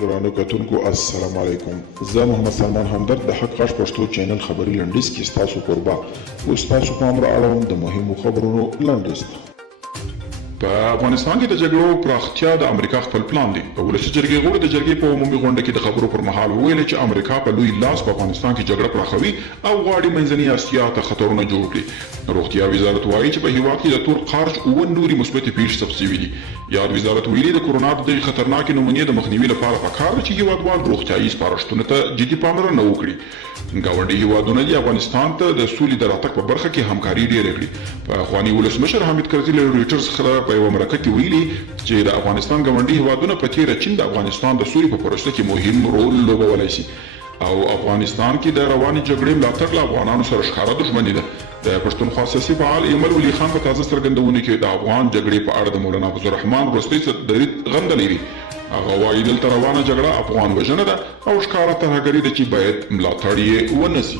ګرانو کتونکو السلام علیکم. زه محمد سلمان همدرد د حق غږ پښتو چینل خبري لنډیز کې ستاسو قربا اوس تاسو پام را اړوم د مهمو خبرونو لنډیز ته. په افغانستان کې د جګړو پراختیا د امریکا خپل پلان دی. په ولسي جرګې غړو د جرګې په عمومي غونډه کې د خبرو پر مهال وویل چې امریکا په لوی لاس په افغانستان کې جګړه پراخوي او غواړي منځنۍ اسیا ته خطرونه جوړ کړي. روغتیا وزارت وایي چې په هیواد کې د تور قارچ 9 نوري مثبتې پیښې ثبت شوي دي. یاد وزارت ویلي د کرونا د دغې خطرناکې نمونې د مخنیوي لپاره پکار ده چې هیوادوال روغتیایي سپارښتنو ته جدي پاملرنه وکړي. ګاونډي هیوادونه دي افغانستان ته د سولې د راتګ په برخه کې همکاري ډیره کړي. په اخواني ولسمشر حامد کرزي له رویټرز سره په یوه مرکه کې ویلي چې د افغانستان ګاونډي هیوادونه په تیره چین د افغانستان د سولې په پروسه کې مهم رول لوبولی شي او افغانستان کې د روانې جګړې ملاتړ له افغانانو سره ښکاره دښمني ده. د پښتونخوا سیاسي فعال ایمل ولی خان په تازه څرګندونه کې د افغان جګړې په اړه د مولانا عبدالرحمن وروستی دریځ غندلی دی. هغه وایي دلته روانه جګړه افغان وژنه ده او ښکاره ترهګري ده چې باید ملاتړ یې ونه سي.